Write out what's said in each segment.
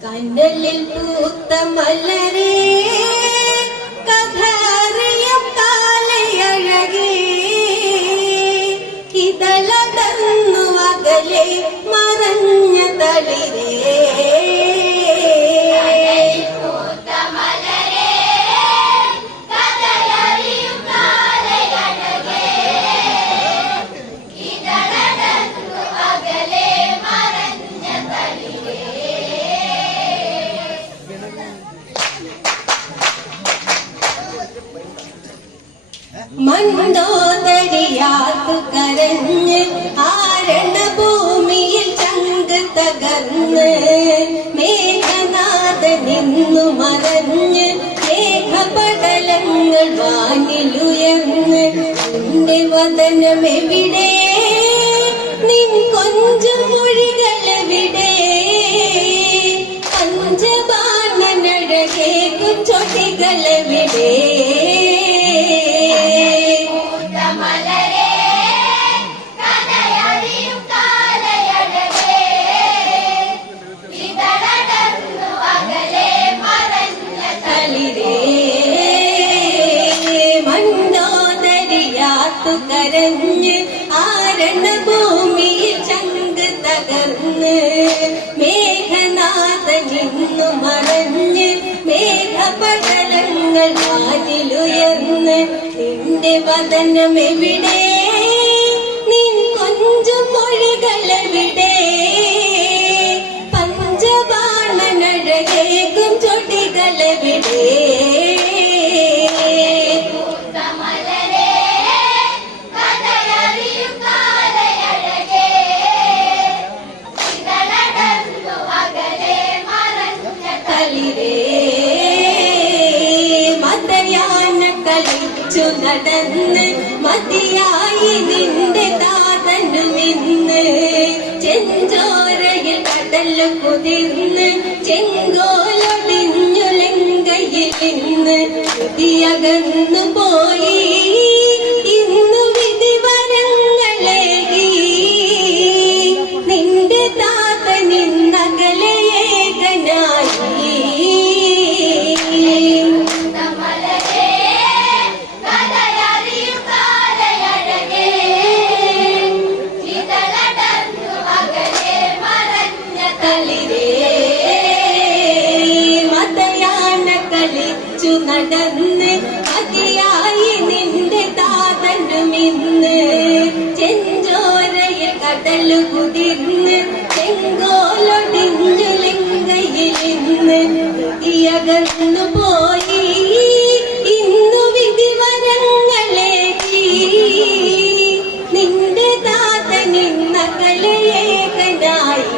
കനലിൽ പൂത്ത മലരേ കഥറിയും കാലയഴകേ ഇതളടന്നു അകലെ മറഞ്ഞ തളിരേ മണ്ടോദരിയാത്തു കരഞ്ഞ് ആരണ ഭൂമിയിൽ ചങ്ക് തകർന്ന് മേഘനാഥൻ നിന്നു മറഞ്ഞ് മേഘപടലങ്ങൾ വാനിലുയർന്ന് നിന്റെ വദനമെവിടെ നിൻ കൊഞ്ചും മൊഴികളെവിടെ പഞ്ചബാണനഴകേ കുച്ചൊടികളെവിടെ കരഞ്ഞ് ആരണ ഭൂമിയിൽ ചങ്ക് തകർന്ന് മേഘനാഥൻ നിന്നു മറഞ്ഞ് മേഘപടലങ്ങൾ വാനിലുയർന്ന് നിന്റെ വദനമെവിടെ നിൻ കൊഞ്ചും മൊഴികളെവിടെ പഞ്ചബാണനഴകേക്കും ചൊടികളെവിടെ നടന്ന് മതിയായി നിന്റെ താതനു നിന്ന് ചെഞ്ചോരയിൽ കടല് കുതിർന്ന് ചെങ്കോലൊടിഞ്ഞു ലങ്കയിൽ നിന്ന് പുതിയകന്നു പോയി ഇന്നു വിധിവരങ്ങളേകി നിന്റെ താതനിന്നകലെ ഏകനായി നടന്ന് മതിയായി നിന്റെ താതനുമിന്ന് ചെഞ്ചോരയിൽ കടല് കുതിർന്ന് ചെങ്കോലൊടിഞ്ഞു ലങ്കയിൽ നിന്ന് പുതിയകന്നു പോയി ഇന്നു വിധിവരങ്ങളേകി നിന്റെ താതനിന്നകലെ ഏകനായി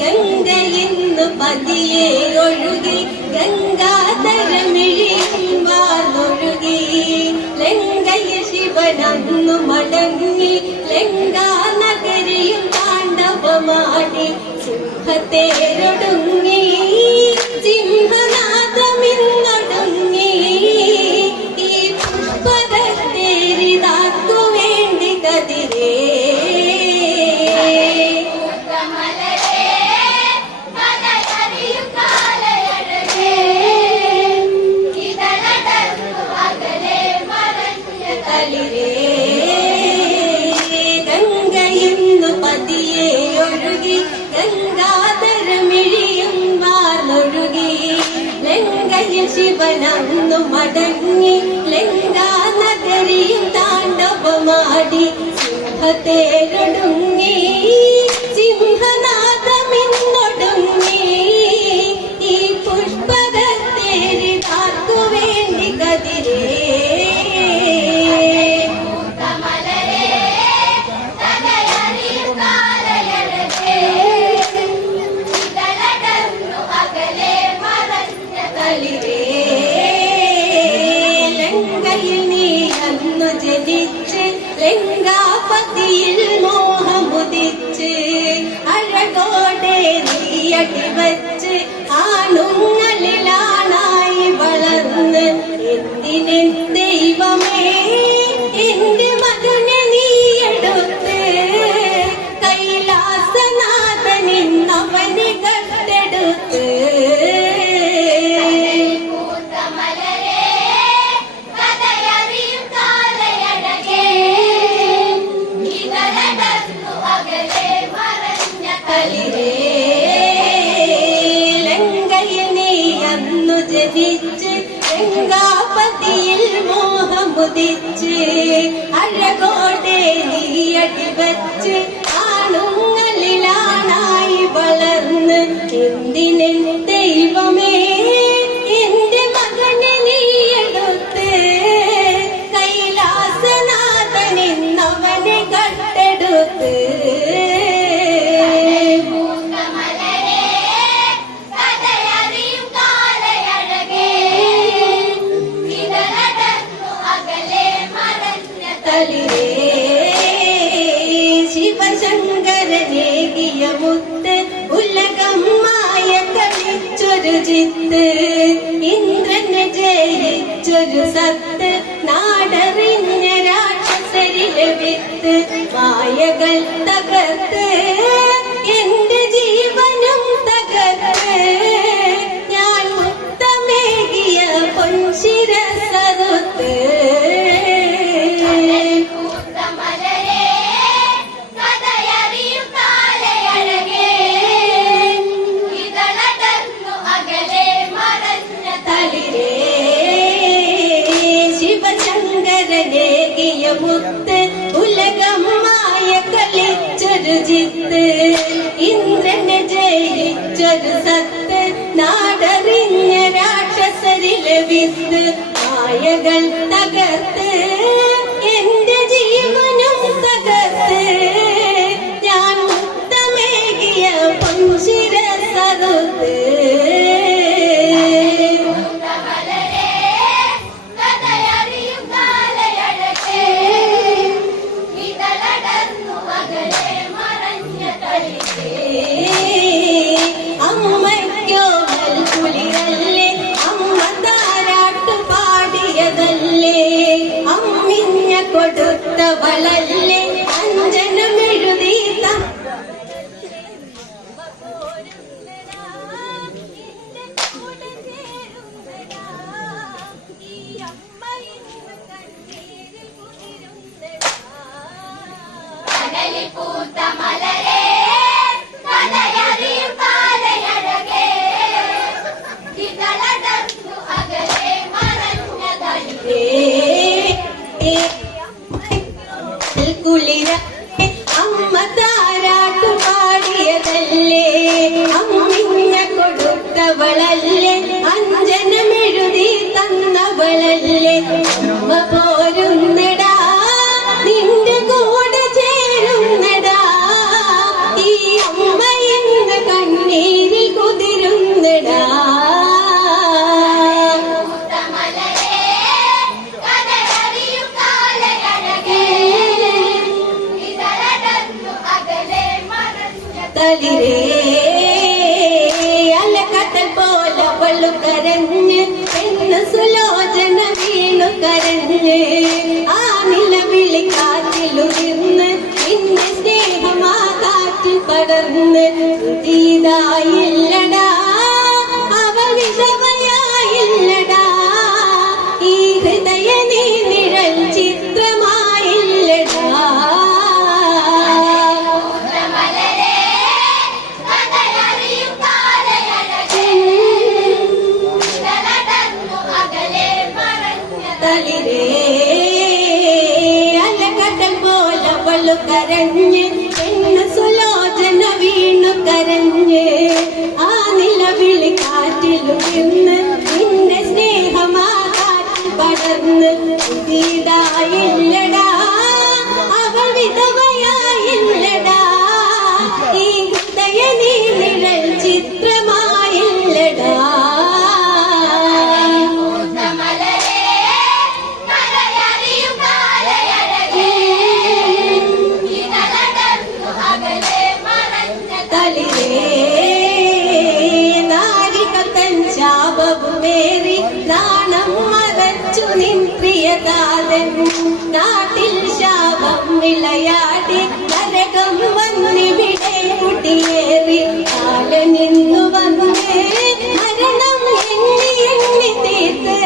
ഗംഗയിന്നു പതിയെ ഒഴുകി ഗംഗാധരമിഴിയും വാർന്നൊഴുകി ലങ്കയിൽ ശിവനന്നു മടങ്ങി ലങ്കാനഗരിയും താണ്ഡവമാടി സിംഹത്തേരൊടുങ്ങി സിംഹനാഥമിന്നൊടുങ്ങി ഈ പുഷ്പതേരിതാക്കു വേണ്ടി കതിരേ ഗംഗയിന്നു പതിയെ ഒഴുകി ഗംഗാധരമിഴിയും വാർന്നൊഴുകി ലങ്കയിൽ ശിവനന്നു മടങ്ങി ലങ്കാനഗരിയും താണ്ഡവമാടി സിംഹത്തേരൊടുങ്ങി സിംഹനാഥമിന്നൊടുങ്ങി ഈ പുഷ്പതേരിതാക്കു വേണ്ടി കതിരേ ലങ്കയിൽ നീ അന്നു ജനിച്ച് ലങ്കാപതിയിൽ മോഹമുദിച്ച് അഴകോടെ നീയടി വച്ച് ആ ജനിച്ച് ഗംഗാപതിയിൽ മോഹമുദിച്ച് അഴകോടെ നീയടിവച്ച് ആണുങ്ങളിലാണായി വളർന്ന് എന്തിനെൻ ദൈവമേ എന്റെ മകനെ നീയെടുത്ത് കൈലാസനാഥൻ എന്നവനെ കട്ടെടുത്ത് ശിവശങ്കരനേകിയ മുത്ത് ഉലകം മായ കളിച്ചൊരു ചിത്ത് ഇന്ദ്രനെ ജയിച്ചൊരു സത്ത് നാടറിഞ്ഞ രാക്ഷസരിലെ വിത്ത് മായകൾ തകർത്ത് എന്റെ ജീവനും തകർത്ത് ഞാൻ മുത്തമേകിയ പൊൻശിരസറുത്ത് ശിവശങ്കരനേകിയ മുത്ത് ഉലകമായ കളിച്ചൊരു ചിത്ത് ഇന്ദ്രനെ ജയിച്ചൊരു സത്ത് നാടറിഞ്ഞ രാക്ഷസരിലെ വിത്ത് മായകൾ തകർത്ത് എന്റെ ജീവനും തകർത്ത് ഞാൻ മുത്തമേകിയ പൊൻശിരസറുത്ത് അമ്മയ്ക്കോ കുളിരല്ലേ അമ്മ താരാട്ട് പാടിയതല്ലേ അമ്മിഞ്ഞ കൊടുത്തവളല്ലേ അഞ്ജനമെഴുതി കുളിര അമ്മ താരാട്ടു പാടിയതല്ലേ അമ്മിഞ്ഞ കൊടുത്തവളല്ലേ അഞ്ജനമെഴുതി തന്നവളല്ലേ അമ്മ പോരുന്നടാ നിന്റെ കൂടെ ചേരുന്നടാ ഈ അമ്മ എന്ന കണ്ണീരിൽ കുതിരുന്നടാ തളിരേ അലക്കട്ടൽ പോലവളു കരഞ്ഞ് പെണ്ണ് സുലോചന വീണു കരഞ്ഞ് ആ നിലവിളി കാറ്റിലുതിർന്ന് പിന്നെ സ്നേഹമാ കാറ്റിൽ പടർന്ന് തീതായില്ലടാ അവൾ വിധവയായില്ലടാ ഈ ഹൃദയ നീ നിഴൽ ചിത്രമായില്ലടാ അലക്കട്ടൽ പോലവളു കരഞ്ഞ് പെണ്ണ് സുലോചന വീണു കരഞ്ഞ് ആ നിലവിളി കാറ്റിലുതിർന്ന് നിന്റെ സ്നേഹമാ കാറ്റിൽ പടർന്ന് ഇതായില്ലടാ അവൾ വിധവയായില്ലടാ ഈ ഹൃദയ നീ നിഴൽ ചിത്രമായില്ലടാ ശാപവുമേറി നാണം മറച്ചു നിൻ പ്രിയതാതൻ നാട്ടിൽ ശാപം വിളയാടി നരകം വന്നിവിടെ കുടിയേറി കാലനിന്നു വന്നേ മരണം എണ്ണി എണ്ണി തീർത്ത്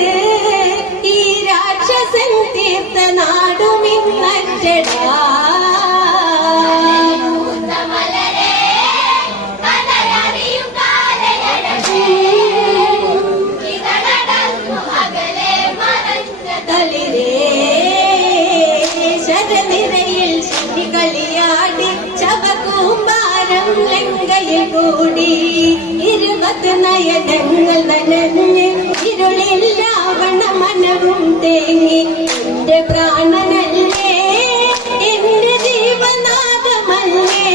ഈ രാക്ഷസൻ തീർത്ത നാടുമിന്നറ്റടാ Kita കൂടി 20 നയനങ്ങൾ നനഞ്ഞ് ഇരുളിൽ രാവണ മനവും തേങ്ങി എന്റെ പ്രാണനല്ലേ എന്റെ ജീവനാഥമല്ലേ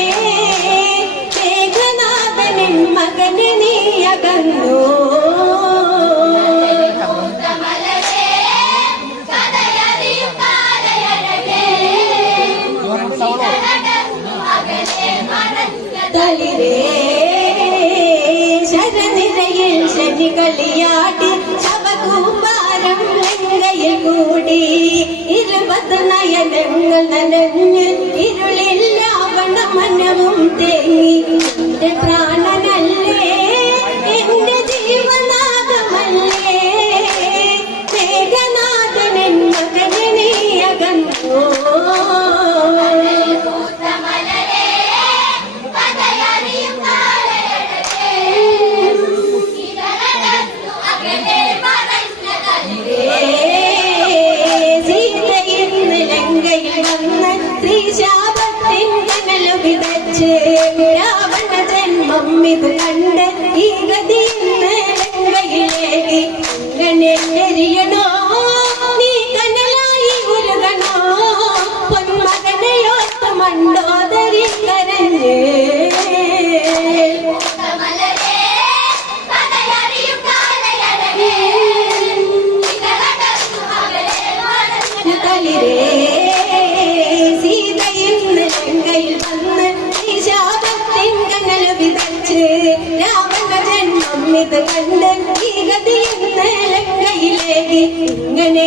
മേഘനാഥനിൻ മകനെ നീ അകന്നു തളിരേ ശരനിരയിൽ ശനി കളിയാടി ശവകൂമാരം ലങ്കയിൽ കൂടി 20 നയനങ്ങൾ നനഞ്ഞ് ഇരുളിൽ രാവണ മനവും തേങ്ങി എന്റെ പ്രാണനല്ലേ എന്റെ ജീവനാഥമല്ലേ മേഘനാഥനിൻ മകനെ നീ അകന്നു ശ്രീശാപത്തിൻ കനലു വിതച്ച് രാവണ ജന്മം ഇത് കണ്ട് ഈ ഗതി ഇന്ന് ലങ്കയിലേക്ക് ഇങ്ങനെ എരിയണോ നീ കനലായി ഉരുകണോ പൊന്മകനെയോർത്ത് മണ്ടോദരി കരഞ്ഞ് തളിരേ രാവണ ജന്മം ഇത് കണ്ട് ഈ ഗതി ഇന്ന് ലങ്കയിലേക്ക് ഇങ്ങനെ